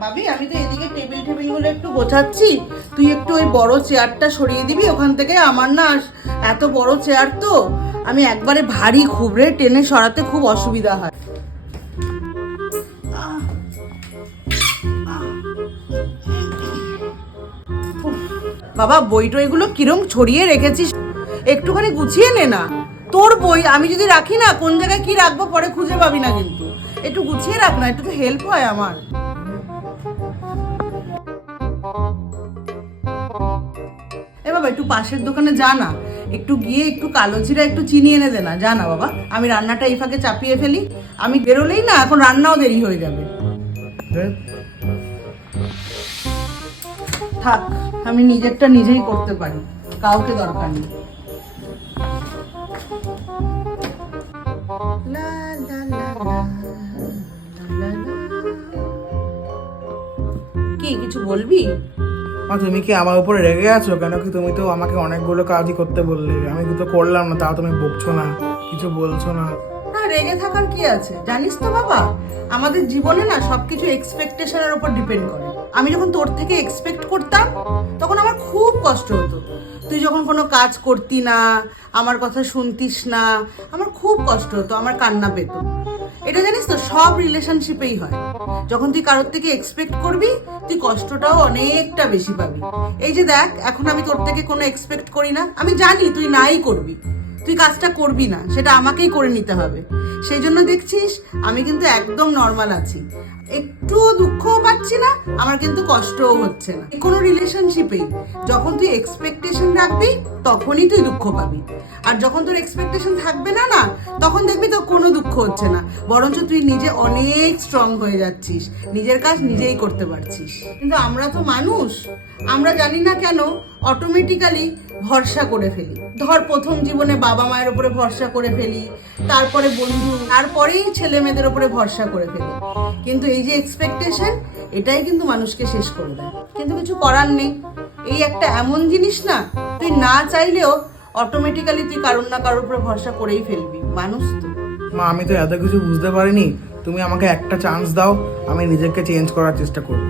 ভাবি আমি তো এদিকে টেবিল গুলো একটু গোছাচ্ছি, তুই একটু ওই বড় চেয়ারটা সরিয়ে দিবি ওখান থেকে। আমার না এত বড় চেয়ার তো আমি একবারে ভারী খুব রে, টেনে সরাতে খুব অসুবিধা হয়। বাবা বই টইগুলো কিরম ছড়িয়ে রেখেছিস, একটুখানি গুছিয়ে নে না। তোর বই আমি যদি রাখি না, কোন জায়গায় কি রাখবো পরে খুঁজে পাবি না, কিন্তু একটু গুছিয়ে রাখ না, একটু তো হেল্প হয় আমার। এ বাবা একটু পাশের দোকানে যা না, একটু গিয়ে একটু কালো জিরা একটু চিনি এনে দে না, যা না বাবা। আমি রান্নাটা এই ফাঁকে চাপিয়ে ফেলি, আমি বেরোলেই না এখন রান্নাও দেরি হয়ে যাবে। থাক, আমি নিজেরটা নিজেই করতে পারি, কাউকে দরকার নেই। কি কিছু বলবি? তুমি কি আমার উপরে রেগে আছো কেন? কি তুমি তো আমাকে অনেকগুলো কাজই করতে বললে, আমি তো করলাম না, তাও তুমি বকছো না, কিছু বলছো না। না রেগে থাকার কি আছে, জানিস তো বাবা আমাদের জীবনে না সবকিছু এক্সপেকটেশনের উপর ডিপেন্ড করে। আমি যখন তোর থেকে এক্সপেক্ট করতাম তখন আমার খুব কষ্ট হতো। তুই যখন কোনো কাজ করতি না, আমার কথা শুনতিস না, আমার খুব কষ্ট হতো, আমার কান্না পেত। এটা জানিস তো সব রিলেশনশিপেই হয়, যখন তুই কারোর থেকে এক্সপেক্ট করবি তুই কষ্টটাও অনেকটা বেশি পাবি। এই যে দেখ এখন আমি তোর থেকে কোনো এক্সপেক্ট করি না, আমি জানি তুই নাই করবি, তুই কাজটা করবি না, সেটা আমাকেই করে নিতে হবে। সেই জন্য দেখছিস আমি কিন্তু একদম নর্মাল আছি, একটুও দুঃখও পাচ্ছি না, আমার কিন্তু কষ্টও হচ্ছে না। কোনো রিলেশনশিপেই যখন তুই এক্সপেকটেশন রাখবি তখনই তুই দুঃখ পাবি, আর যখন তোর এক্সপেকটেশন থাকবে না না তখন দেখবি তোর কোনো দুঃখ হচ্ছে না, বরঞ্চ তুই নিজে অনেক স্ট্রং হয়ে যাচ্ছিস, নিজের কাজ নিজেই করতে পারছিস। কিন্তু আমরা তো মানুষ, আমরা জানি না কেন অটোমেটিক্যালি ভরসা করে ফেলি। ধর প্রথম জীবনে বাবা মায়ের উপরে ভরসা করে ফেলি, তারপরে বন্ধু, তারপরেই ছেলে মেয়েদের উপরে ভরসা করে ফেলি। কিন্তু এই যে এক্সপেকটেশন, এটাই কিন্তু মানুষকে শেষ করে দেয়। কিন্তু কিছু করার নেই, এই একটা এমন জিনিস না, তুই না চাইলেও অটোমেটিক্যালি তুই কারোর না কারোর উপরে ভরসা করেই ফেলবি, মানুষ তো। মা আমি তো এত কিছু বুঝতে পারিনি, তুমি আমাকে একটা চান্স দাও, আমি নিজেকে চেঞ্জ করার চেষ্টা করবো।